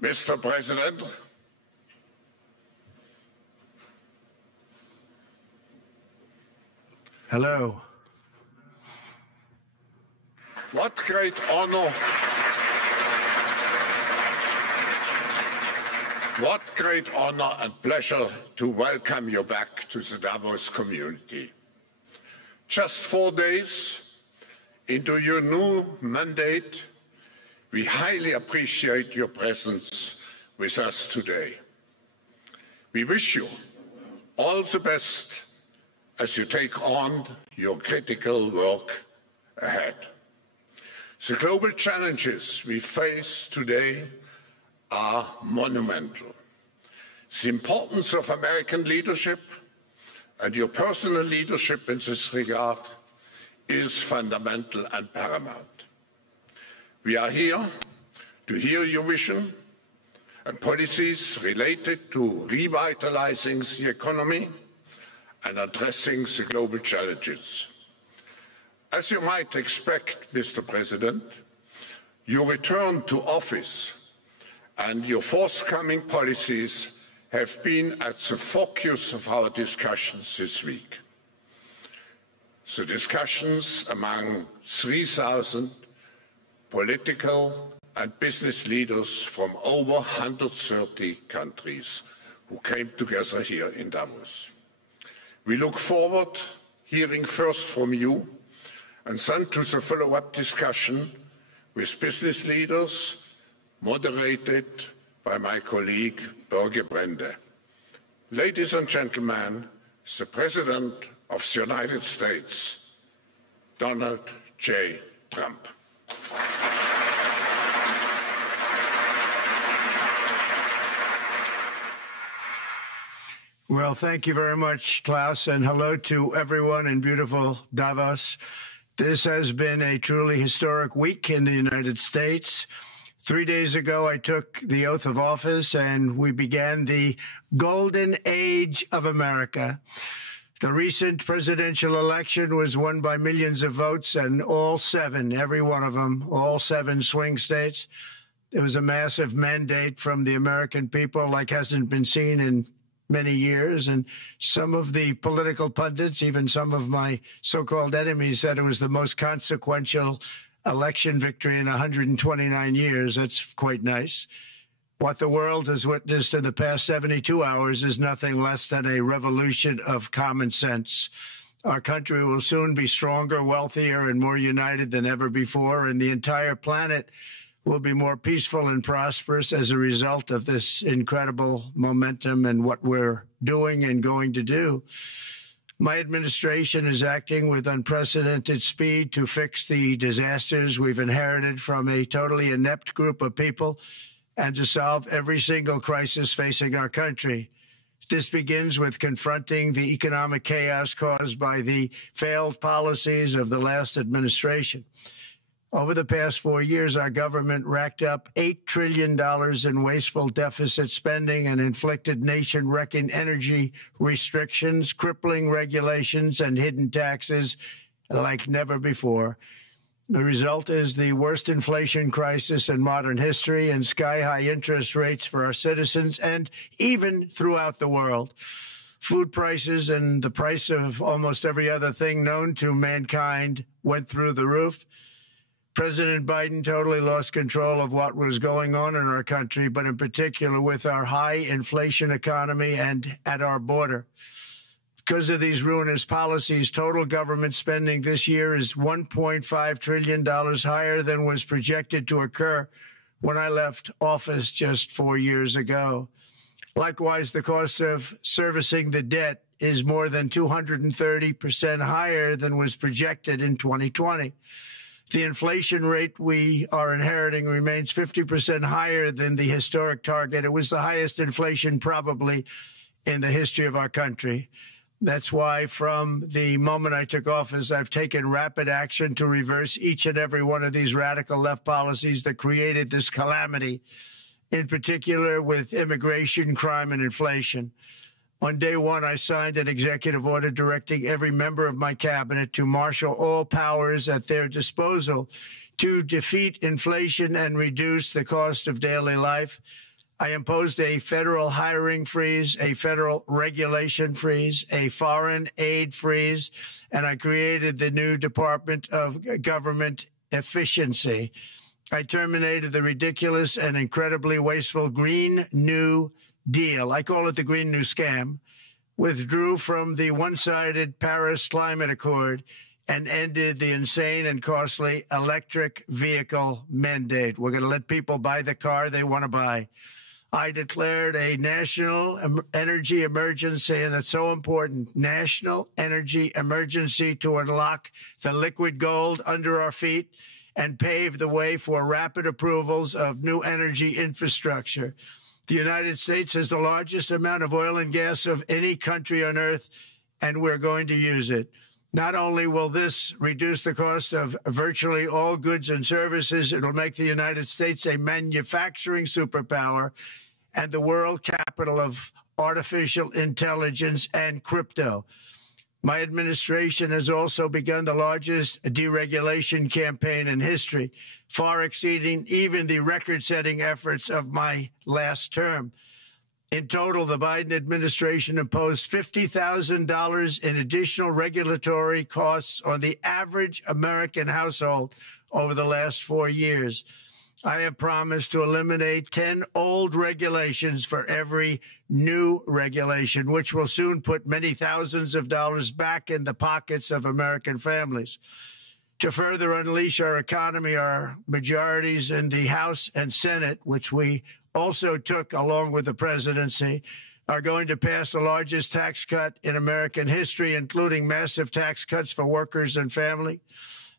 Mr. President, hello. What great honor and pleasure to welcome you back to the Davos community. Just 4 days into your new mandate, we highly appreciate your presence with us today. We wish you all the best as you take on your critical work ahead. The global challenges we face today are monumental. The importance of American leadership and your personal leadership in this regard is fundamental and paramount. We are here to hear your vision and policies related to revitalizing the economy and addressing the global challenges. As you might expect, Mr. President, your return to office and your forthcoming policies have been at the focus of our discussions this week. The discussions among 3,000 political and business leaders from over 130 countries who came together here in Davos. We look forward to hearing first from you and then to the follow-up discussion with business leaders moderated by my colleague Børge Brende. Ladies and gentlemen, the President of the United States, Donald J. Trump. Well, thank you very much, Klaus, and hello to everyone in beautiful Davos. This has been a truly historic week in the United States. 3 days ago, I took the oath of office, and we began the golden age of America. The recent presidential election was won by millions of votes, and all seven, every one of them, all seven swing states. It was a massive mandate from the American people like hasn't been seen in many years, and some of the political pundits, even some of my so-called enemies, said it was the most consequential election victory in 129 years. That's quite nice. What the world has witnessed in the past 72 hours is nothing less than a revolution of common sense. Our country will soon be stronger, wealthier, and more united than ever before, and the entire planet will be more peaceful and prosperous as a result of this incredible momentum and what we're doing and going to do. My administration is acting with unprecedented speed to fix the disasters we've inherited from a totally inept group of people and to solve every single crisis facing our country. This begins with confronting the economic chaos caused by the failed policies of the last administration. Over the past 4 years, our government racked up $8 trillion in wasteful deficit spending and inflicted nation-wrecking energy restrictions, crippling regulations, and hidden taxes like never before. The result is the worst inflation crisis in modern history and sky-high interest rates for our citizens and even throughout the world. Food prices and the price of almost every other thing known to mankind went through the roof. President Biden totally lost control of what was going on in our country, but in particular with our high inflation economy and at our border. Because of these ruinous policies, total government spending this year is $1.5 trillion higher than was projected to occur when I left office just 4 years ago. Likewise, the cost of servicing the debt is more than 230% higher than was projected in 2020. The inflation rate we are inheriting remains 50% higher than the historic target. It was the highest inflation probably in the history of our country. That's why from the moment I took office, I've taken rapid action to reverse each and every one of these radical left policies that created this calamity, in particular with immigration, crime, and inflation. On day one, I signed an executive order directing every member of my cabinet to marshal all powers at their disposal to defeat inflation and reduce the cost of daily life. I imposed a federal hiring freeze, a federal regulation freeze, a foreign aid freeze, and I created the new Department of Government Efficiency. I terminated the ridiculous and incredibly wasteful Green New Deal. I call it the Green New Scam. Withdrew from the one-sided Paris Climate Accord and ended the insane and costly electric vehicle mandate. We're going to let people buy the car they want to buy. I declared a national energy emergency, and it's so important, national energy emergency to unlock the liquid gold under our feet and pave the way for rapid approvals of new energy infrastructure. The United States has the largest amount of oil and gas of any country on earth, and we're going to use it. Not only will this reduce the cost of virtually all goods and services, it'll make the United States a manufacturing superpower and the world capital of artificial intelligence and crypto. My administration has also begun the largest deregulation campaign in history, far exceeding even the record-setting efforts of my last term. In total, the Biden administration imposed $50,000 in additional regulatory costs on the average American household over the last 4 years. I have promised to eliminate 10 old regulations for every new regulation, which will soon put many thousands of dollars back in the pockets of American families. To further unleash our economy, our majorities in the House and Senate, which we also took along with the presidency, are going to pass the largest tax cut in American history, including massive tax cuts for workers and family,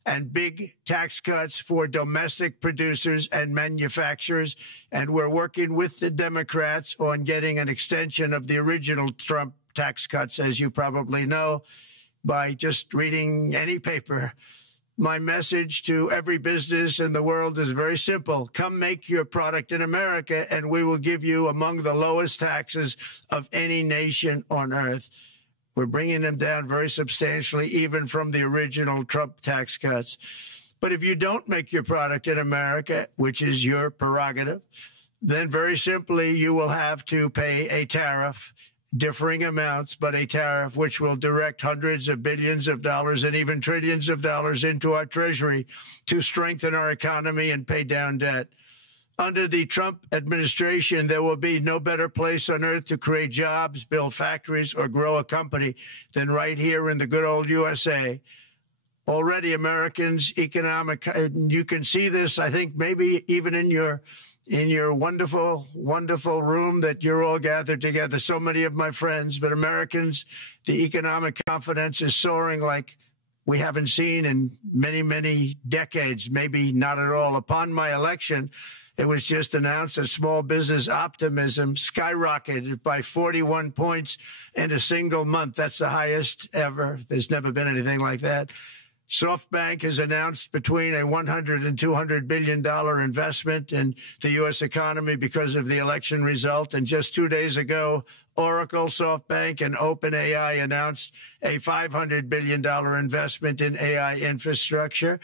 and big tax cuts for domestic producers and manufacturers. And we're working with the Democrats on getting an extension of the original Trump tax cuts, as you probably know, by just reading any paper. My message to every business in the world is very simple. Come make your product in America, and we will give you among the lowest taxes of any nation on earth. We're bringing them down very substantially, even from the original Trump tax cuts. But if you don't make your product in America, which is your prerogative, then very simply you will have to pay a tariff, differing amounts, but a tariff which will direct hundreds of billions of dollars and even trillions of dollars into our treasury to strengthen our economy and pay down debt. Under the Trump administration, there will be no better place on earth to create jobs, build factories, or grow a company than right here in the good old USA. Already Americans' economic, you can see this, I think, maybe even in your wonderful, wonderful room that you're all gathered together, so many of my friends, but Americans, the economic confidence is soaring like we haven't seen in many, many decades, maybe not at all. Upon my election, it was just announced that small business optimism skyrocketed by 41 points in a single month. That's the highest ever. There's never been anything like that. SoftBank has announced between a $100 and $200 billion investment in the U.S. economy because of the election result. And just 2 days ago, Oracle, SoftBank, and OpenAI announced a $500 billion investment in AI infrastructure.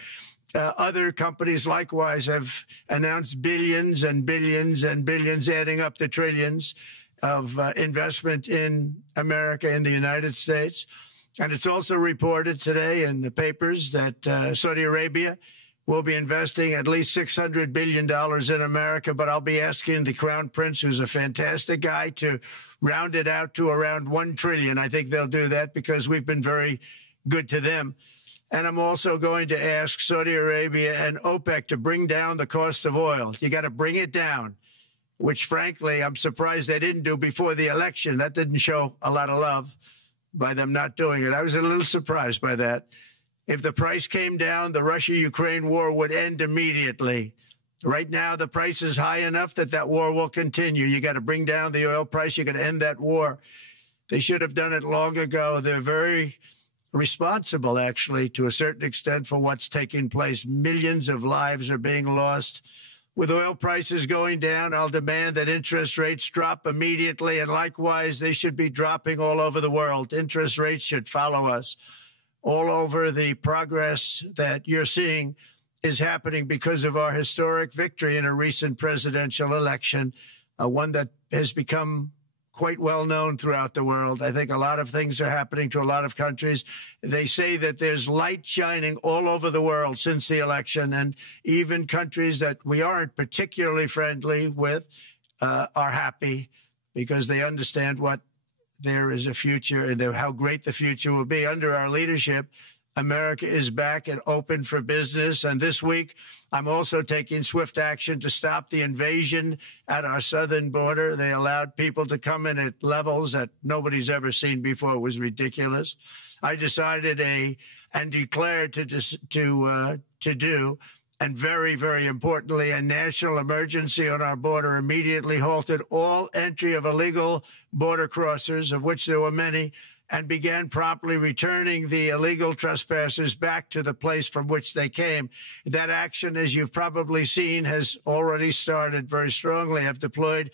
Other companies likewise have announced billions and billions and billions, adding up to trillions of investment in America, in the United States. And it's also reported today in the papers that Saudi Arabia will be investing at least $600 billion in America. But I'll be asking the Crown Prince, who's a fantastic guy, to round it out to around $1 trillion. I think they'll do that because we've been very good to them. And I'm also going to ask Saudi Arabia and OPEC to bring down the cost of oil. You got to bring it down, which, frankly, I'm surprised they didn't do before the election. That didn't show a lot of love by them not doing it. I was a little surprised by that. If the price came down, the Russia-Ukraine war would end immediately. Right now, the price is high enough that that war will continue. You got to bring down the oil price. You got to end that war. They should have done it long ago. They're very responsible, actually, to a certain extent, for what's taking place. Millions of lives are being lost. With oil prices going down, I'll demand that interest rates drop immediately, and likewise, they should be dropping all over the world. Interest rates should follow us. All over, the progress that you're seeing is happening because of our historic victory in a recent presidential election. one that has become quite well known throughout the world. I think a lot of things are happening to a lot of countries. They say that there's light shining all over the world since the election, and even countries that we aren't particularly friendly with are happy because they understand what there is a future and how great the future will be. Under our leadership, America is back and open for business. And this week, I'm also taking swift action to stop the invasion at our southern border. They allowed people to come in at levels that nobody's ever seen before. It was ridiculous. I decided and declared to do, and very, very importantly, a national emergency on our border, immediately halted all entry of illegal border crossers, of which there were many, and began promptly returning the illegal trespassers back to the place from which they came. That action, as you've probably seen, has already started very strongly. I've deployed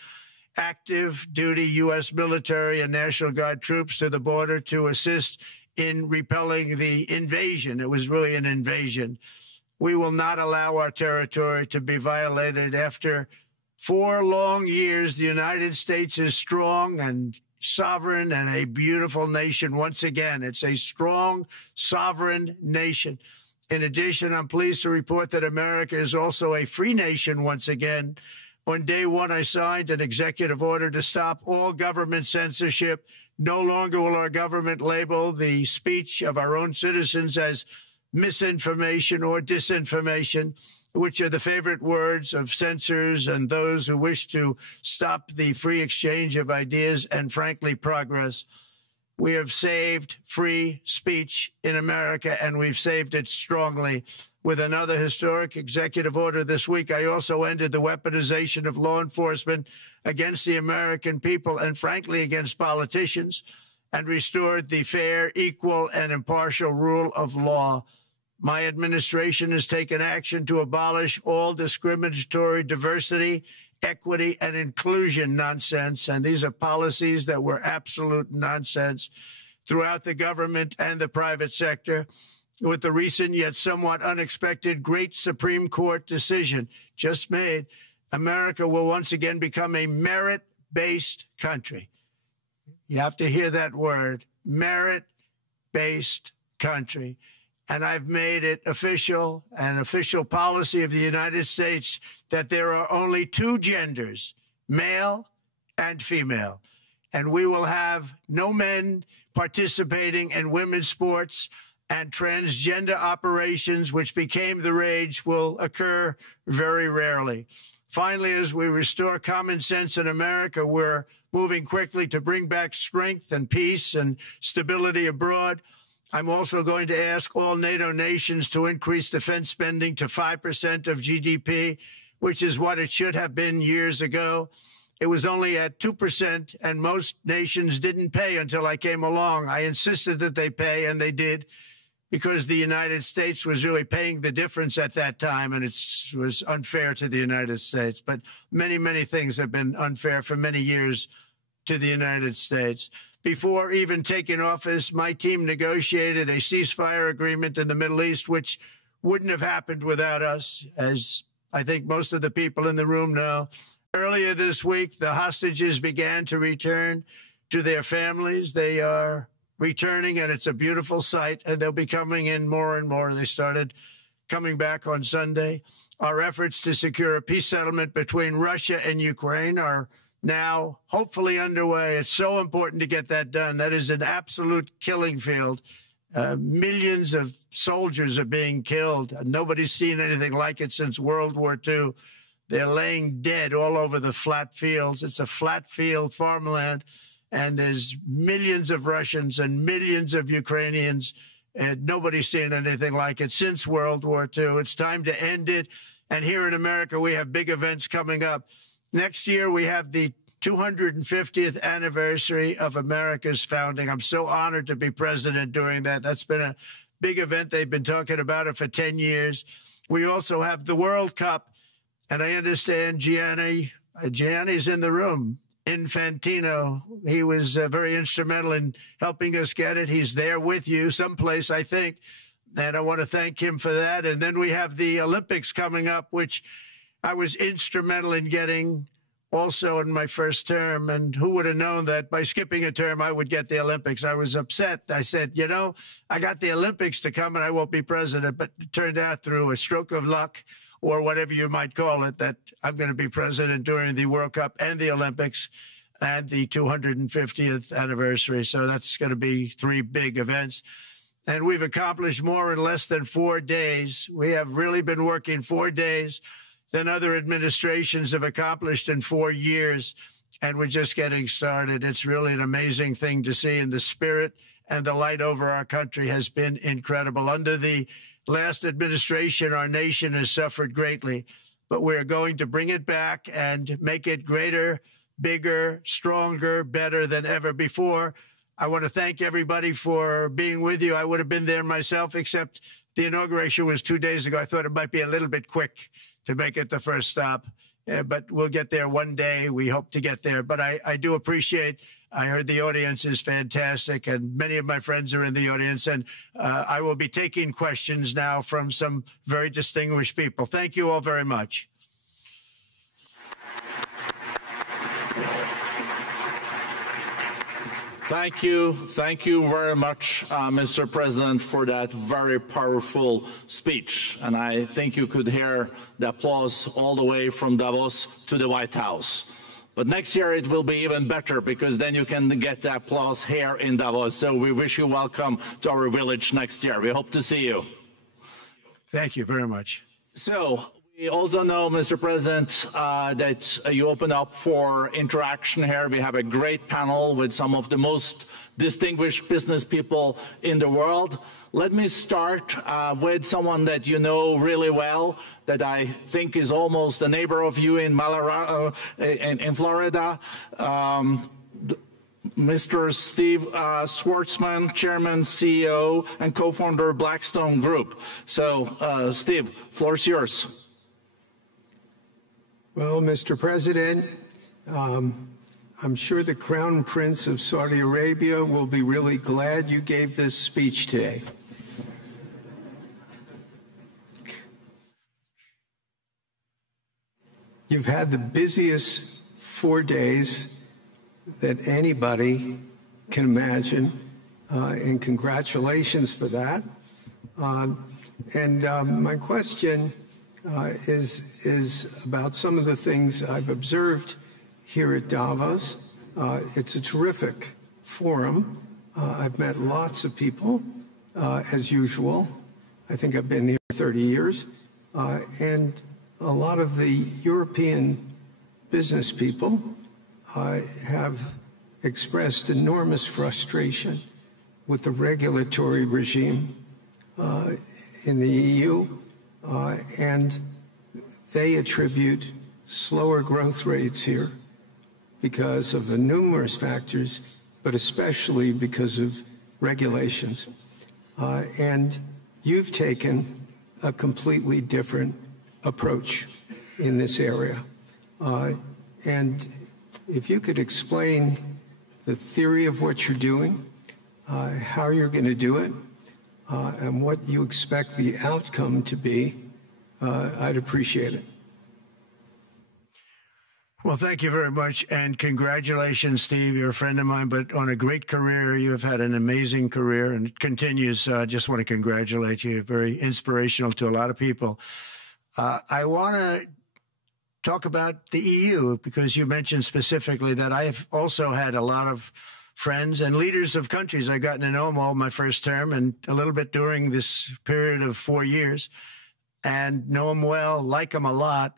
active duty U.S. military and National Guard troops to the border to assist in repelling the invasion. It was really an invasion. We will not allow our territory to be violated. After 4 long years, the United States is strong and sovereign and a beautiful nation once again. It's a strong, sovereign nation. In addition, I'm pleased to report that America is also a free nation once again. On day one, I signed an executive order to stop all government censorship. No longer will our government label the speech of our own citizens as misinformation or disinformation, which are the favorite words of censors and those who wish to stop the free exchange of ideas and, frankly, progress. We have saved free speech in America, and we've saved it strongly. With another historic executive order this week, I also ended the weaponization of law enforcement against the American people and, frankly, against politicians, and restored the fair, equal, and impartial rule of law. My administration has taken action to abolish all discriminatory diversity, equity, and inclusion nonsense. And these are policies that were absolute nonsense throughout the government and the private sector. With the recent yet somewhat unexpected great Supreme Court decision just made, America will once again become a merit-based country. You have to hear that word, merit-based country. And I've made it official, an official policy of the United States, that there are only 2 genders, male and female. And we will have no men participating in women's sports, and transgender operations, which became the rage, will occur very rarely. Finally, as we restore common sense in America, we're moving quickly to bring back strength and peace and stability abroad. I'm also going to ask all NATO nations to increase defense spending to 5% of GDP, which is what it should have been years ago. It was only at 2%, and most nations didn't pay until I came along. I insisted that they pay, and they did, because the United States was really paying the difference at that time, and it was unfair to the United States. But many, many things have been unfair for many years to the United States. Before even taking office, my team negotiated a ceasefire agreement in the Middle East, which wouldn't have happened without us, as I think most of the people in the room know. Earlier this week, the hostages began to return to their families. They are returning, and it's a beautiful sight, and they'll be coming in more and more. They started coming back on Sunday. Our efforts to secure a peace settlement between Russia and Ukraine are now hopefully underway. It's so important to get that done. That is an absolute killing field. Millions of soldiers are being killed. Nobody's seen anything like it since World War II. They're laying dead all over the flat fields. It's a flat field farmland, and there's millions of Russians and millions of Ukrainians, and nobody's seen anything like it since World War II. It's time to end it. And here in America, we have big events coming up. Next year, we have the 250th anniversary of America's founding. I'm so honored to be president during that. That's been a big event. They've been talking about it for 10 years. We also have the World Cup, and I understand Gianni's in the room. Infantino, he was very instrumental in helping us get it. He's there with you someplace, I think, and I want to thank him for that. And then we have the Olympics coming up, which I was instrumental in getting also in my first term. And who would have known that by skipping a term, I would get the Olympics? I was upset. I said, you know, I got the Olympics to come and I won't be president. But it turned out through a stroke of luck, or whatever you might call it, that I'm going to be president during the World Cup and the Olympics and the 250th anniversary. So that's going to be 3 big events. And we've accomplished more in less than 4 days. We have really been working 4 days than other administrations have accomplished in 4 years. And we're just getting started. It's really an amazing thing to see. And the spirit and the light over our country has been incredible. Under the last administration, our nation has suffered greatly, but we're going to bring it back and make it greater, bigger, stronger, better than ever before. I want to thank everybody for being with you. I would have been there myself, except the inauguration was 2 days ago. I thought it might be a little bit quick to make it the first stop, but we'll get there one day. We hope to get there. But I do appreciate, I heard the audience is fantastic, and many of my friends are in the audience, and I will be taking questions now from some very distinguished people. Thank you all very much. Thank you. Thank you very much, Mr. President, for that very powerful speech. And I think you could hear the applause all the way from Davos to the White House. But next year it will be even better, because then you can get the applause here in Davos. So we wish you welcome to our village next year. We hope to see you. Thank you very much. So we also know, Mr. President, that you open up for interaction here. We have a great panel with some of the most distinguished business people in the world. Let me start with someone that you know really well, that I think is almost a neighbor of you in Florida. Mr. Steve Schwarzman, Chairman, CEO, and co-founder of Blackstone Group. So, Steve, floor is yours. Well, Mr. President, I'm sure the Crown Prince of Saudi Arabia will be really glad you gave this speech today. You've had the busiest 4 days that anybody can imagine, and congratulations for that. My question is about some of the things I've observed here at Davos. It's a terrific forum. I've met lots of people, as usual. I think I've been here 30 years. And a lot of the European business people have expressed enormous frustration with the regulatory regime in the EU. And they attribute slower growth rates here because of the numerous factors, but especially because of regulations. And you've taken a completely different approach in this area. And if you could explain the theory of what you're doing, how you're going to do it, and what you expect the outcome to be, I'd appreciate it. Well, thank you very much, and congratulations, Steve. You're a friend of mine, but on a great career. You have had an amazing career, and it continues. So I just want to congratulate you. Very inspirational to a lot of people. I want to talk about the EU, because you mentioned specifically that I have also had a lot of friends and leaders of countries. I've gotten to know them all my first term and a little bit during this period of 4 years, and know them well, like them a lot,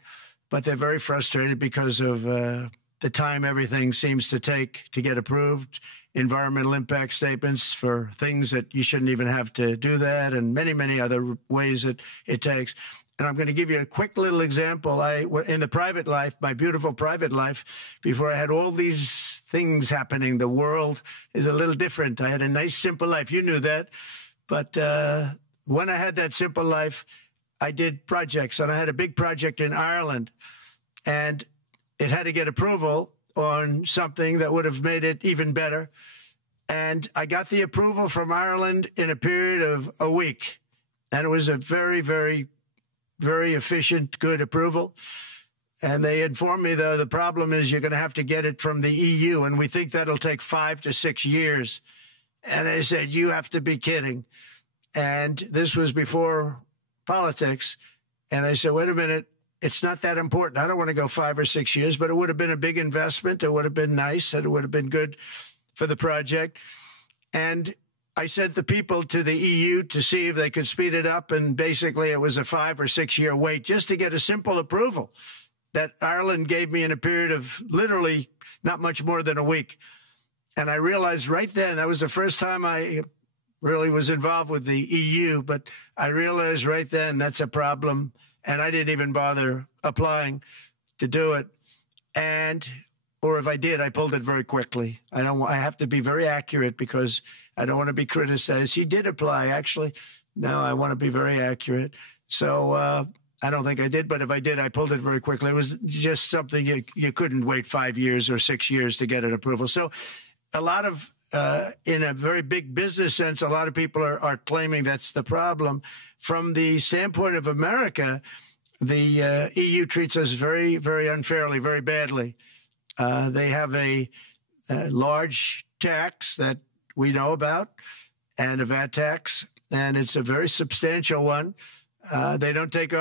but they're very frustrated because of the time everything seems to take to get approved, environmental impact statements for things that you shouldn't even have to do that, and many, many other ways that it takes. And I'm going to give you a quick little example. In the private life, my beautiful private life, before I had all these things happening, the world is a little different. I had a nice, simple life. You knew that. But when I had that simple life, I did projects. And I had a big project in Ireland. And it had to get approval on something that would have made it even better. And I got the approval from Ireland in a period of a week. And it was a very, very efficient, good approval. And they informed me, though, the problem is you're going to have to get it from the EU, and we think that'll take 5 to 6 years. And I said, you have to be kidding. And this was before politics. And I said, wait a minute, it's not that important. I don't want to go 5 or 6 years, but it would have been a big investment. It would have been nice, and it would have been good for the project. And I sent the people to the EU to see if they could speed it up. And basically, it was a 5 or 6 year wait just to get a simple approval that Ireland gave me in a period of literally not much more than a week. And I realized right then, that was the first time I really was involved with the EU, but I realized right then that's a problem. And I didn't even bother applying to do it. Or if I did, I pulled it very quickly. I have to be very accurate because I don't want to be criticized. He did apply, actually. No, I want to be very accurate. So I don't think I did, but if I did, I pulled it very quickly. It was just something you couldn't wait 5 years or 6 years to get an approval. So a lot of, in a very big business sense, a lot of people are claiming that's the problem. From the standpoint of America, the EU treats us very, very unfairly, very badly. They have a large tax that we know about, and a VAT tax, and it's a very substantial one. They don't take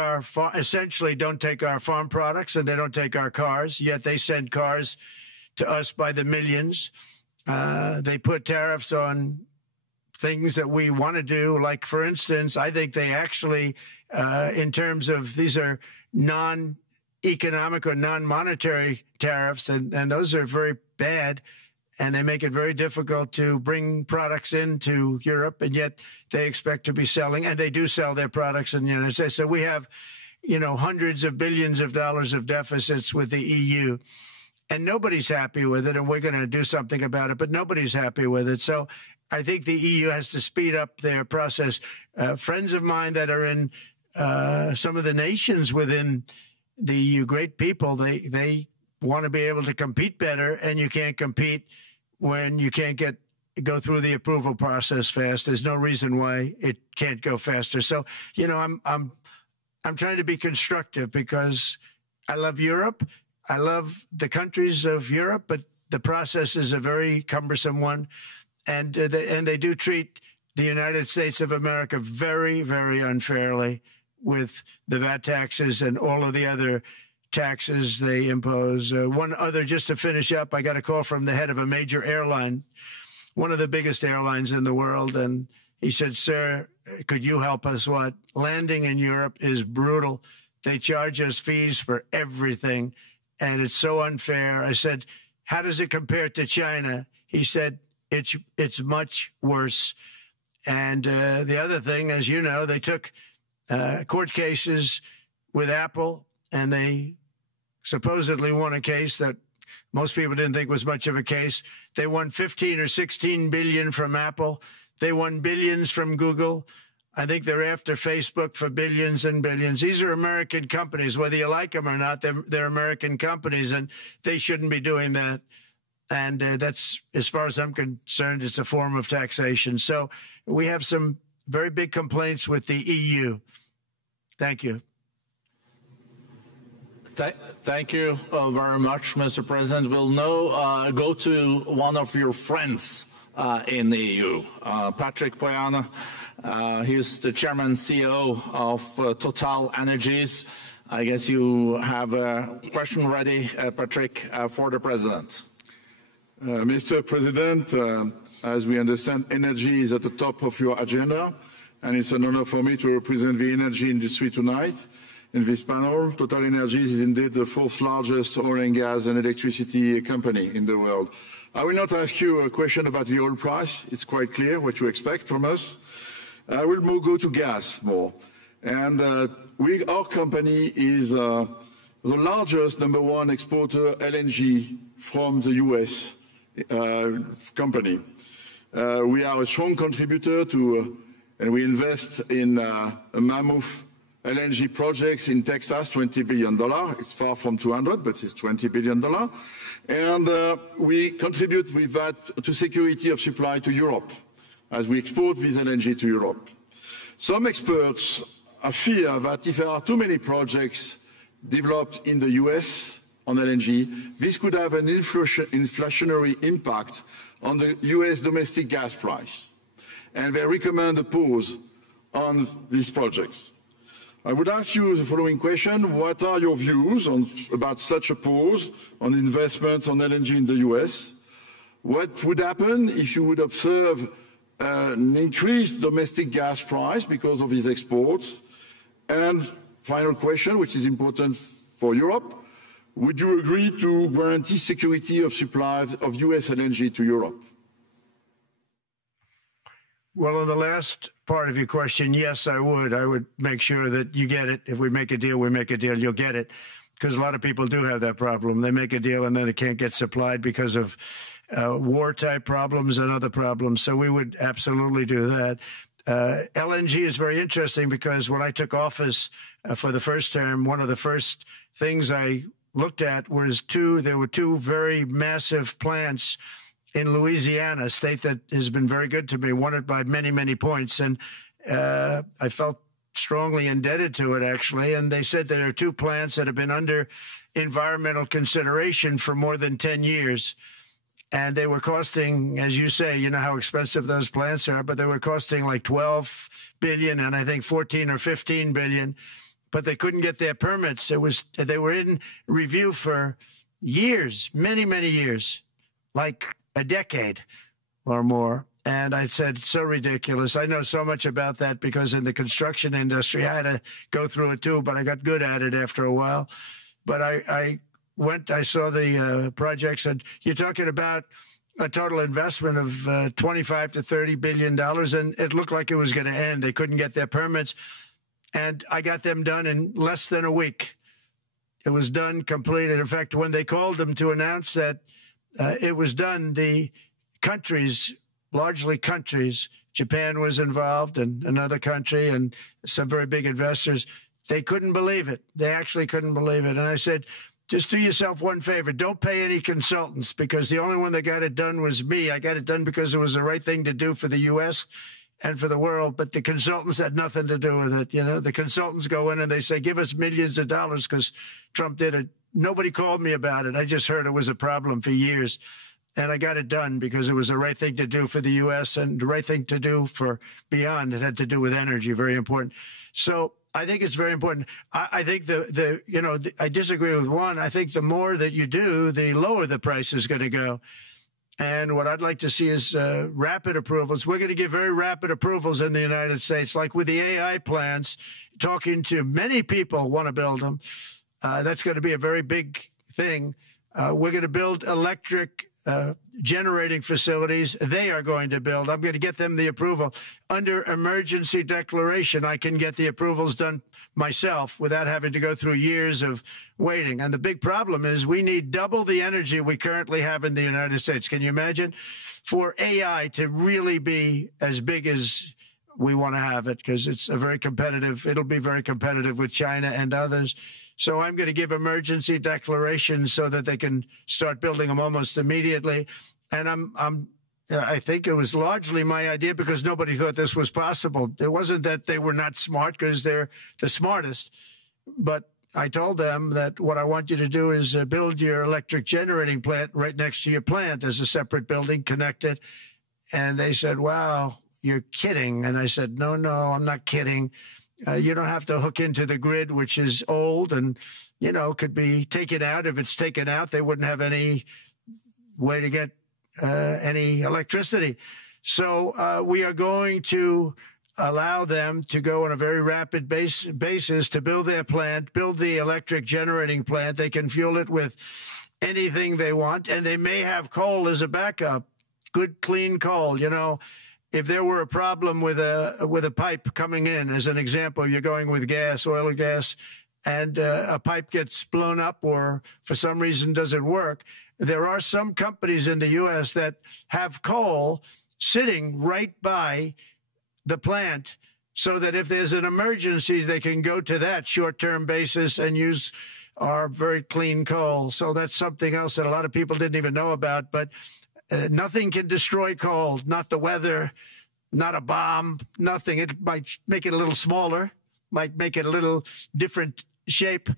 essentially don't take our farm products, and they don't take our cars, yet they send cars to us by the millions. They put tariffs on things that we want to do. Like, for instance, I think they actually, in terms of, these are non-economic or non-monetary tariffs, and those are very bad. And they make it very difficult to bring products into Europe, and yet they expect to be selling, and they do sell their products in the United States. So we have, hundreds of billions of dollars of deficits with the EU, and nobody's happy with it, and we're going to do something about it, but nobody's happy with it. So I think the EU has to speed up their process. Friends of mine that are in some of the nations within the EU, great people, they want to be able to compete better, and you can't compete when you can't go through the approval process fast. There's no reason why it can't go faster. So, I'm trying to be constructive because I love Europe. I love the countries of Europe, but the process is a very cumbersome one, and they do treat the United States of America very, very unfairly with the VAT taxes and all of the other taxes they impose. One other, just to finish up, I got a call from the head of a major airline, one of the biggest airlines in the world, and he said, sir, could you help us? What? Landing in Europe is brutal. They charge us fees for everything, and it's so unfair. I said, how does it compare to China? He said, it's much worse. And the other thing, as you know, they took court cases with Apple, and they supposedly won a case that most people didn't think was much of a case. They won 15 or 16 billion from Apple. They won billions from Google. I think they're after Facebook for billions and billions. These are American companies, whether you like them or not. They're American companies, and they shouldn't be doing that. And that's, as far as I'm concerned, it's a form of taxation. So we have some very big complaints with the EU. Thank you. Thank you very much, Mr. President. We'll now go to one of your friends in the EU, Patrick Pouyanné. He's the chairman and CEO of Total Energies. I guess you have a question ready, Patrick, for the president. Mr. President, as we understand, energy is at the top of your agenda, and it's an honor for me to represent the energy industry tonight. In this panel, Total Energies is indeed the fourth largest oil and gas and electricity company in the world. I will not ask you a question about the oil price. It's quite clear what you expect from us. I will go to gas more. And our company is the largest #1 exporter LNG from the US company. We are a strong contributor to, and we invest in a mammoth LNG projects in Texas, $20 billion. It's far from 200, but it's $20 billion. And we contribute with that to security of supply to Europe, as we export this LNG to Europe. Some experts fear that if there are too many projects developed in the US on LNG, this could have an inflationary impact on the US domestic gas price. And they recommend a pause on these projects. I would ask you the following question. What are your views about such a pause on investments on LNG in the US? What would happen if you would observe an increased domestic gas price because of these exports? And final question, which is important for Europe, would you agree to guarantee security of supplies of US LNG to Europe? Well, on the last part of your question, yes, I would. I would make sure that you get it. If we make a deal, we make a deal, you'll get it. Because a lot of people do have that problem. They make a deal and then it can't get supplied because of war-type problems and other problems. So we would absolutely do that. LNG is very interesting because when I took office for the first term, one of the first things I looked at was there were two very massive plants in Louisiana, a state that has been very good to me, won it by many, many points. And I felt strongly indebted to it, actually. And they said there are two plants that have been under environmental consideration for more than 10 years. And they were costing, as you say, you know how expensive those plants are, but they were costing like 12 billion and I think 14 or 15 billion, but they couldn't get their permits. They were in review for years, many, many years, like a decade or more. And I said, so ridiculous. I know so much about that because in the construction industry, I had to go through it too, but I got good at it after a while. But I saw the projects, and you're talking about a total investment of 25 to $30 billion, and it looked like it was going to end. They couldn't get their permits, and I got them done in less than a week. It was done, completed. In fact, when they called them to announce that it was done, the countries, largely countries, Japan was involved and another country and some very big investors, they couldn't believe it. They actually couldn't believe it. And I said, just do yourself one favor. Don't pay any consultants because the only one that got it done was me. I got it done because it was the right thing to do for the U.S. and for the world, but the consultants had nothing to do with it. You know, the consultants go in and they say, give us millions of dollars because Trump did it. Nobody called me about it. I just heard it was a problem for years. And I got it done because it was the right thing to do for the U.S. and the right thing to do for beyond. It had to do with energy, very important. So I think it's very important. I think I disagree with one. I think the more that you do, the lower the price is going to go. And what I'd like to see is rapid approvals. We're going to give very rapid approvals in the United States, like with the AI plants, talking to many people want to build them. That's going to be a very big thing. We're going to build electric generating facilities. They are going to build. I'm going to get them the approval. Under emergency declaration, I can get the approvals done myself without having to go through years of waiting. And the big problem is we need double the energy we currently have in the United States. Can you imagine? For AI to really be as big as we want to have it, because it's a very competitive, it'll be very competitive with China and others. So I'm going to give emergency declarations so that they can start building them almost immediately. And I think it was largely my idea because nobody thought this was possible. It wasn't that they were not smart because they're the smartest, but I told them that what I want you to do is build your electric generating plant right next to your plant as a separate building connected. And they said, wow, you're kidding. And I said, no, I'm not kidding. You don't have to hook into the grid, which is old and, you know, could be taken out. If it's taken out, they wouldn't have any way to get any electricity. So we are going to allow them to go on a very rapid basis to build their plant, build the electric generating plant. They can fuel it with anything they want, and they may have coal as a backup, good, clean coal, you know. If there were a problem with a pipe coming in, as an example, you're going with gas, oil or gas, and a pipe gets blown up or for some reason doesn't work, there are some companies in the U.S. that have coal sitting right by the plant so that if there's an emergency, they can go to that short-term basis and use our very clean coal. So that's something else that a lot of people didn't even know about, but nothing can destroy coal, not the weather, not a bomb, nothing. It might make it a little smaller, might make it a little different shape,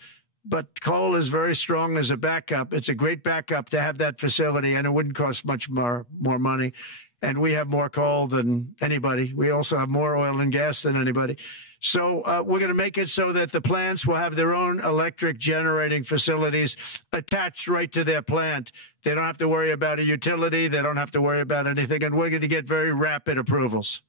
but coal is very strong as a backup. It's a great backup to have that facility, and it wouldn't cost much more money. And we have more coal than anybody. We also have more oil and gas than anybody. So we're going to make it so that the plants will have their own electric generating facilities attached right to their plant. They don't have to worry about a utility. They don't have to worry about anything. And we're going to get very rapid approvals.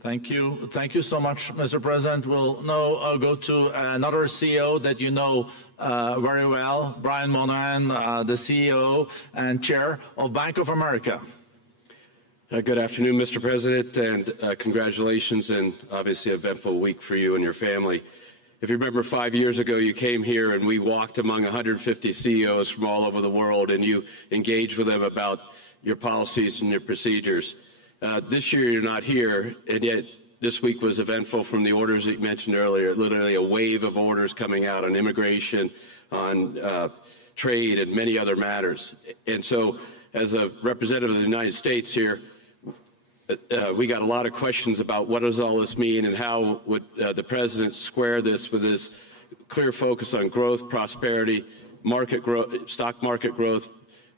Thank you. Thank you so much, Mr. President. We'll now go to another CEO that you know very well, Brian Moynihan, the CEO and Chair of Bank of America. Good afternoon, Mr. President, and congratulations, and obviously an eventful week for you and your family. If you remember 5 years ago, you came here and we walked among 150 CEOs from all over the world, and you engaged with them about your policies and your procedures. This year, you're not here, and yet this week was eventful from the orders that you mentioned earlier, literally a wave of orders coming out on immigration, on trade, and many other matters. And so, as a representative of the United States here, we got a lot of questions about what does all this mean and how would the president square this with his clear focus on growth, prosperity, market growth, stock market growth,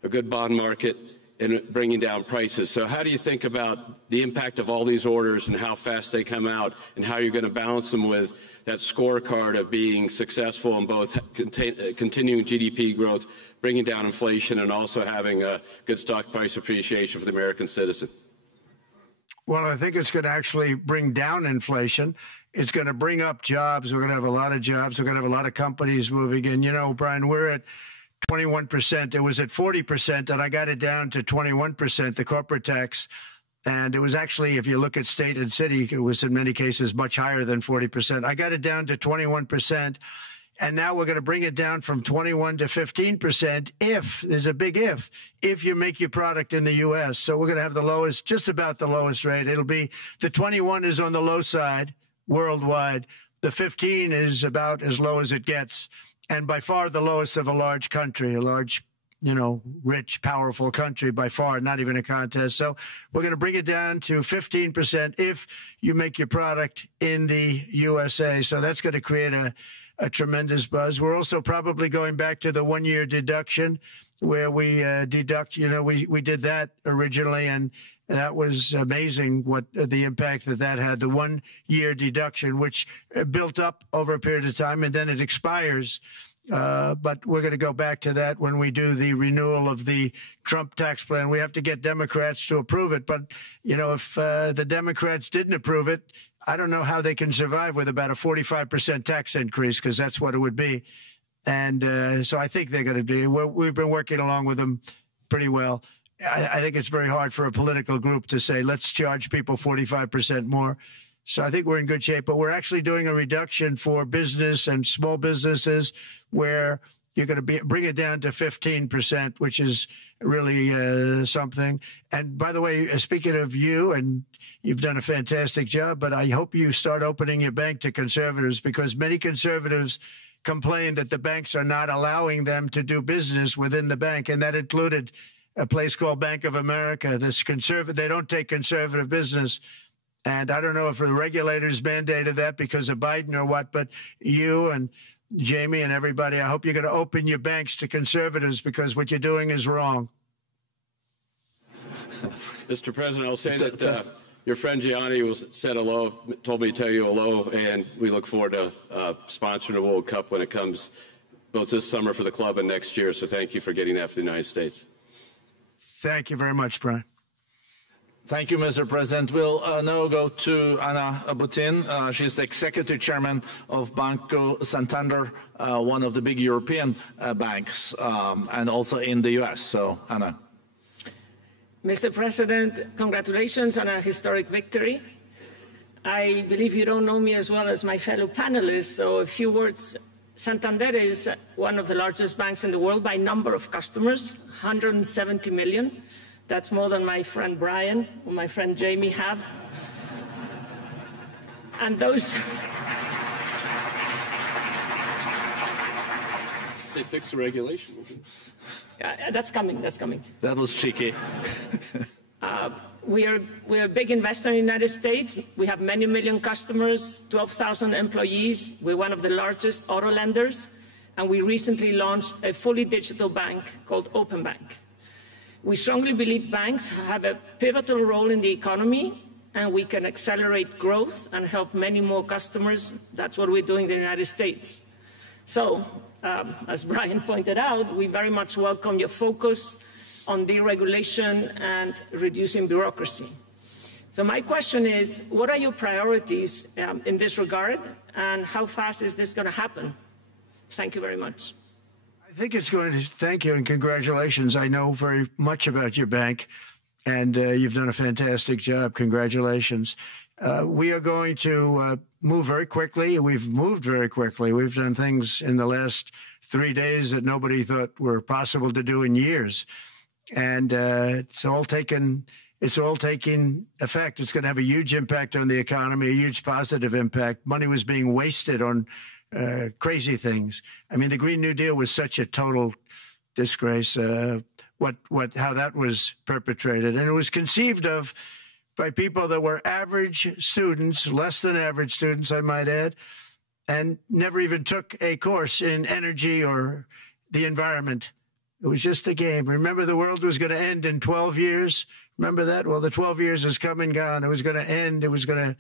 a good bond market, and bringing down prices. So how do you think about the impact of all these orders and how fast they come out, and how you're going to balance them with that scorecard of being successful in both continuing GDP growth, bringing down inflation, and also having a good stock price appreciation for the American citizen? Well, I think it's going to actually bring down inflation. It's going to bring up jobs. We're going to have a lot of jobs. We're going to have a lot of companies moving in. You know, Brian, we're at 21%. It was at 40%, and I got it down to 21%, the corporate tax. And it was actually, if you look at state and city, it was in many cases much higher than 40%. I got it down to 21%. And now we're going to bring it down from 21 to 15% if, there's a big if you make your product in the U.S. So we're going to have the lowest, just about the lowest rate. It'll be, the 21 is on the low side worldwide. The 15 is about as low as it gets. And by far the lowest of a large country, a large, you know, rich, powerful country by far, not even a contest. So we're going to bring it down to 15% if you make your product in the USA. So that's going to create a tremendous buzz. We're also probably going back to the one-year deduction where we deduct, you know, we did that originally, and that was amazing what the impact that had, the one-year deduction, which built up over a period of time, and then it expires. But we're going to go back to that when we do the renewal of the Trump tax plan. We have to get Democrats to approve it. But, you know, if the Democrats didn't approve it, I don't know how they can survive with about a 45% tax increase, because that's what it would be. And so I think they're going to do. We've been working along with them pretty well. I think it's very hard for a political group to say, let's charge people 45% more. So I think we're in good shape. But we're actually doing a reduction for business and small businesses where you're going to bring it down to 15%, which is really something. And by the way, speaking of you, and you've done a fantastic job, but I hope you start opening your bank to conservatives, because many conservatives complain that the banks are not allowing them to do business within the bank. And that included a place called Bank of America. They don't take conservative business. And I don't know if the regulators mandated that because of Biden or what, but you and Jamie and everybody, I hope you're going to open your banks to conservatives, because what you're doing is wrong. Mr. President, I'll say that your friend Gianni said hello, told me to tell you hello, and we look forward to sponsoring the World Cup when it comes, both this summer for the club and next year. So thank you for getting that for the United States. Thank you very much, Brian. Thank you, Mr. President. We'll now go to Anna Butin. She's the Executive Chairman of Banco Santander, one of the big European banks, and also in the U.S. So, Anna. Mr. President, congratulations on a historic victory. I believe you don't know me as well as my fellow panelists, so a few words. Santander is one of the largest banks in the world by number of customers, 170 million. That's more than my friend Brian or my friend Jamie have. And those... They fixed the regulation. That's coming, that's coming. That was cheeky. we're a big investor in the United States. We have many million customers, 12,000 employees. We're one of the largest auto lenders. And we recently launched a fully digital bank called Open Bank. We strongly believe banks have a pivotal role in the economy, and we can accelerate growth and help many more customers. That's what we're doing in the United States. So, as Brian pointed out, we very much welcome your focus on deregulation and reducing bureaucracy. So my question is, what are your priorities in this regard, and how fast is this going to happen? Thank you very much. I think it's going to, thank you and congratulations. I know very much about your bank, and you've done a fantastic job. Congratulations. We are going to move very quickly. We've moved very quickly. We've done things in the last 3 days that nobody thought were possible to do in years. And it's all taking effect. It's going to have a huge impact on the economy, a huge positive impact. Money was being wasted on crazy things. I mean, the Green New Deal was such a total disgrace. How that was perpetrated, and it was conceived of by people that were average students, less than average students, I might add, and never even took a course in energy or the environment. It was just a game. Remember, the world was going to end in 12 years. Remember that? Well, the 12 years has come and gone. It was going to end. It was going to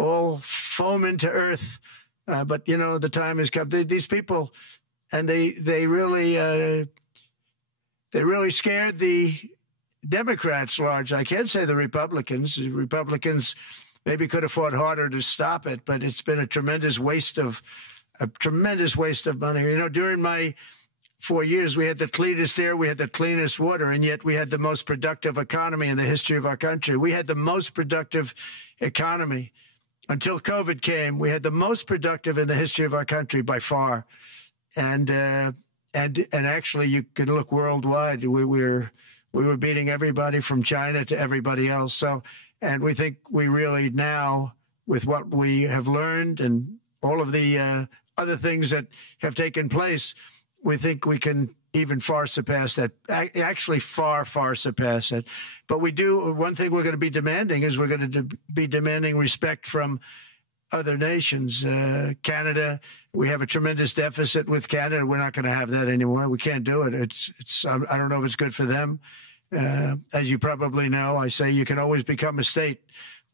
all foam into earth. But, you know, the time has come. These people, and they really scared the Democrats large. I can't say the Republicans. The Republicans maybe could have fought harder to stop it, but it's been a tremendous waste of money. You know, during my 4 years, we had the cleanest air, we had the cleanest water, and yet we had the most productive economy in the history of our country. We had the most productive economy until COVID came. We had the most productive in the history of our country by far, and actually, you could look worldwide. We were beating everybody from China to everybody else. So, and we think we really now, with what we have learned and all of the other things that have taken place, we think we can even far surpass that, actually far surpass it. But we do, one thing we're going to be demanding is we're going to be demanding respect from other nations. Canada, we have a tremendous deficit with Canada. We're not going to have that anymore. We can't do it. I don't know if it's good for them. As you probably know, I say you can always become a state.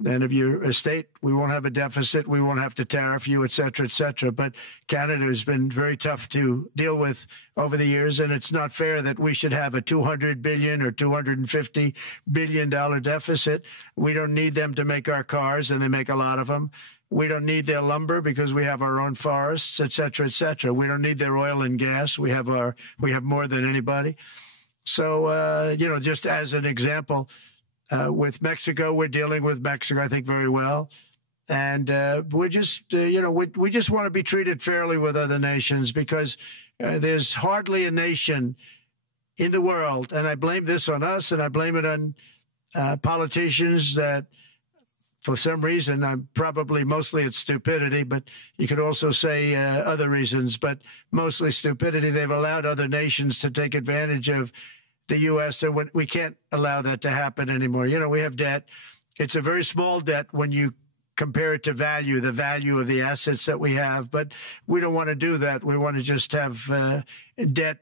And if you're a state, we won't have a deficit. We won't have to tariff you, et cetera, et cetera. But Canada has been very tough to deal with over the years. And it's not fair that we should have a $200 billion or $250 billion deficit. We don't need them to make our cars, and they make a lot of them. We don't need their lumber because we have our own forests, et cetera, et cetera. We don't need their oil and gas. We have more than anybody. So, you know, just as an example, with Mexico, we're dealing with Mexico, I think, very well. And we're just, you know, we just want to be treated fairly with other nations, because there's hardly a nation in the world, and I blame this on us, and I blame it on politicians that, for some reason, probably mostly it's stupidity, but you could also say other reasons, but mostly stupidity. They've allowed other nations to take advantage of the U.S., and we can't allow that to happen anymore. You know, we have debt. It's a very small debt when you compare it to the value of the assets that we have, but we don't want to do that. We want to just have debt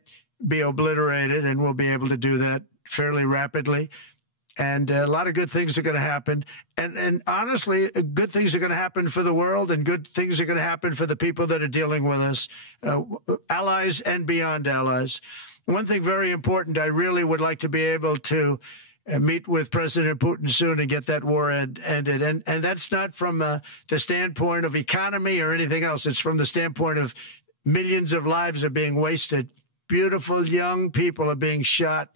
be obliterated, and we'll be able to do that fairly rapidly. And a lot of good things are going to happen. And honestly, good things are going to happen for the world, and good things are going to happen for the people that are dealing with us, allies and beyond allies. One thing very important, I really would like to be able to meet with President Putin soon and get that war ended. And that's not from the standpoint of economy or anything else. It's from the standpoint of millions of lives are being wasted. Beautiful young people are being shot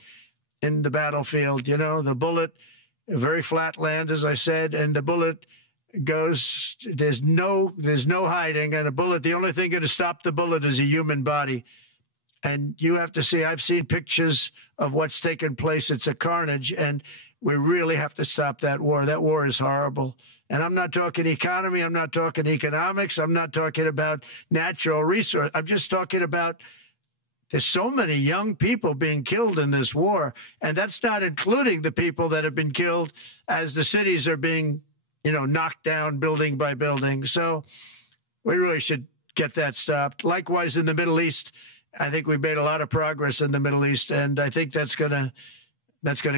in the battlefield. You know, the bullet, very flat land, as I said, and the bullet goes, there's no hiding. And a bullet, the only thing going to stop the bullet is a human body. And you have to see, I've seen pictures of what's taken place. It's a carnage, and we really have to stop that war. That war is horrible. And I'm not talking economy. I'm not talking economics. I'm not talking about natural resource. I'm just talking about There's so many young people being killed in this war, and that's not including the people that have been killed as the cities are being, knocked down building by building. So we really should get that stopped. Likewise, in the Middle East, I think we've made a lot of progress in the Middle East, and I think that's gonna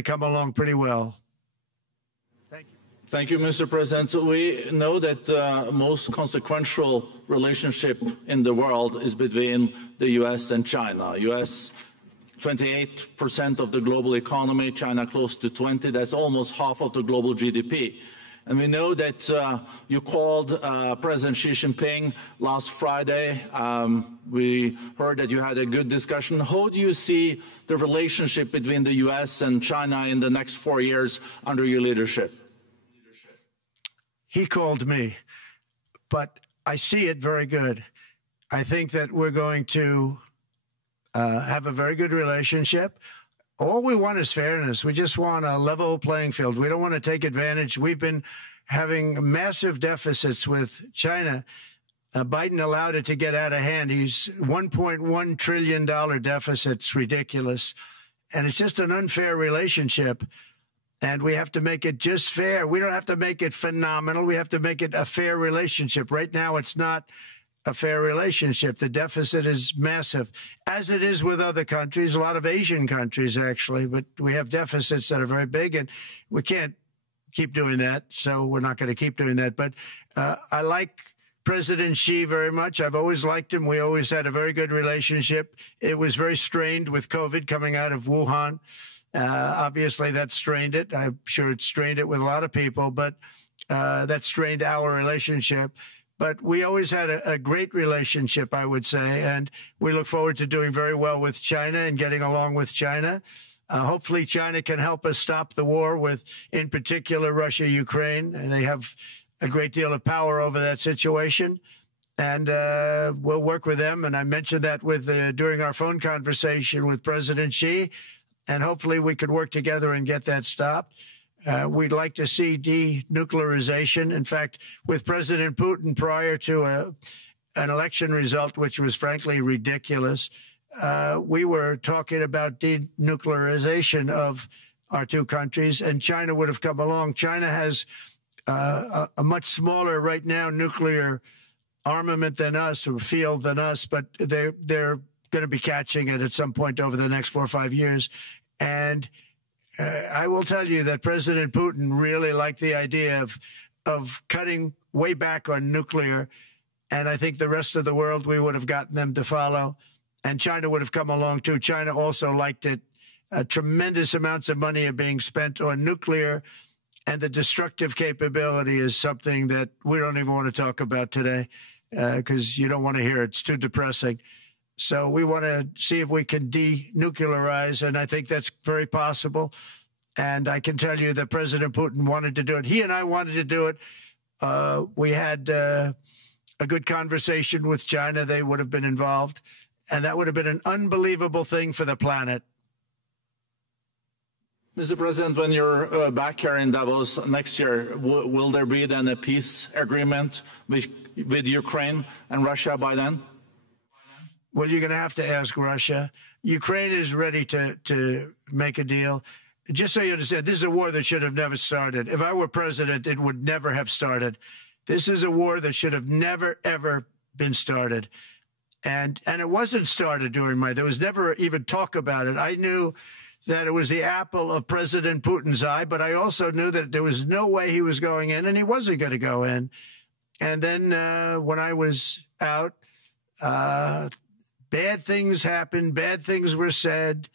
come along pretty well. Thank you. Thank you, Mr. President. So we know that the most consequential relationship in the world is between the U.S. and China. U.S. 28% of the global economy, China close to 20%. That's almost half of the global GDP. And we know that you called President Xi Jinping last Friday. We heard that you had a good discussion. How do you see the relationship between the U.S. and China in the next 4 years under your leadership? He called me, but I see it very good. I think that we're going to have a very good relationship. All we want is fairness. We just want a level playing field. We don't want to take advantage. We've been having massive deficits with China. Biden allowed it to get out of hand. He's $1.1 trillion deficit. It's ridiculous. And it's just an unfair relationship. And we have to make it just fair. We don't have to make it phenomenal. We have to make it a fair relationship. Right now, it's not a fair relationship. The deficit is massive, as it is with other countries, a lot of Asian countries, actually. But we have deficits that are very big, and we can't keep doing that. So we're not going to keep doing that. But I like President Xi very much. I've always liked him. We always had a very good relationship. It was very strained with COVID coming out of Wuhan. Obviously, that strained it. I'm sure it strained it with a lot of people, but that strained our relationship. But we always had a great relationship, I would say, and we look forward to doing very well with China and getting along with China. Hopefully, China can help us stop the war with, in particular, Russia, Ukraine. And they have a great deal of power over that situation. And we'll work with them. And I mentioned that during our phone conversation with President Xi. And hopefully we could work together and get that stopped. We'd like to see denuclearization. In fact, with President Putin, prior to an election result, which was frankly ridiculous, we were talking about denuclearization of our two countries, and China would have come along. China has a much smaller, right now, nuclear armament than us, or field than us, but they're going to be catching it at some point over the next 4 or 5 years. And I will tell you that President Putin really liked the idea of cutting way back on nuclear. And I think the rest of the world, we would have gotten them to follow. And China would have come along, too. China also liked it. Tremendous amounts of money are being spent on nuclear. And the destructive capability is something that we don't even want to talk about today because you don't want to hear it. It's too depressing. So we want to see if we can denuclearize, and I think that's very possible. And I can tell you that President Putin wanted to do it. He and I wanted to do it. We had a good conversation with China. They would have been involved, and that would have been an unbelievable thing for the planet. Mr. President, when you're back here in Davos next year, will there be then a peace agreement with Ukraine and Russia by then? Well, you're going to have to ask Russia. Ukraine is ready to make a deal. Just so you understand, this is a war that should have never started. If I were president, it would never have started. This is a war that should have never, ever been started. And it wasn't started during there was never even talk about it. I knew that it was the apple of President Putin's eye, but I also knew that there was no way he was going in, and he wasn't going to go in. And then when I was out, bad things happened, bad things were said,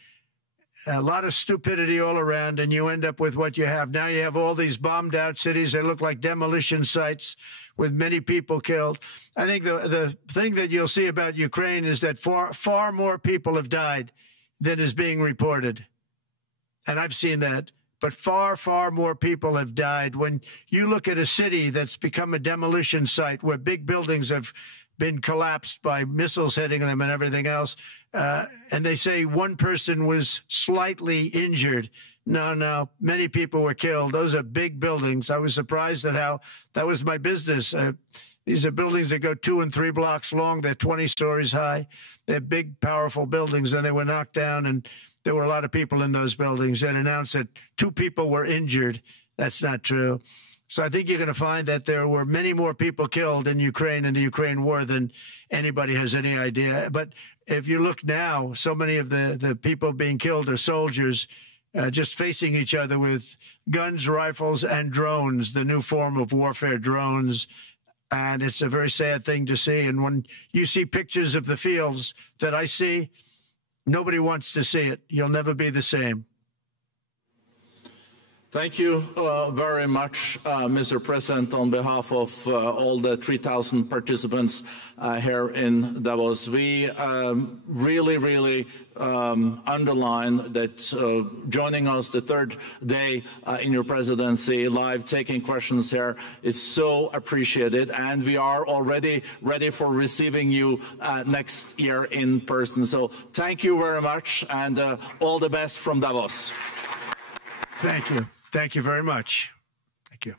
a lot of stupidity all around, and you end up with what you have. Now you have all these bombed out cities. They look like demolition sites with many people killed. I think the thing that you'll see about Ukraine is that far more people have died than is being reported. And I've seen that. But far, far more people have died. When you look at a city that's become a demolition site where big buildings have been collapsed by missiles hitting them and everything else, and they say one person was slightly injured. No, many people were killed. Those are big buildings. I was surprised at how that was my business. These are buildings that go 2 and 3 blocks long. They're 20 stories high. They're big, powerful buildings, and they were knocked down, and there were a lot of people in those buildings. It announced that 2 people were injured. That's not true. So I think you're going to find that there were many more people killed in Ukraine in the Ukraine war than anybody has any idea. But if you look now, so many of the people being killed are soldiers just facing each other with guns, rifles, and drones, the new form of warfare, drones. And it's a very sad thing to see. And when you see pictures of the fields that I see, nobody wants to see it. You'll never be the same. Thank you very much, Mr. President, on behalf of all the 3,000 participants here in Davos. We really underline that joining us the 3rd day in your presidency, live taking questions here, is so appreciated, and we are already ready for receiving you next year in person. So thank you very much, and all the best from Davos. Thank you. Thank you very much. Thank you.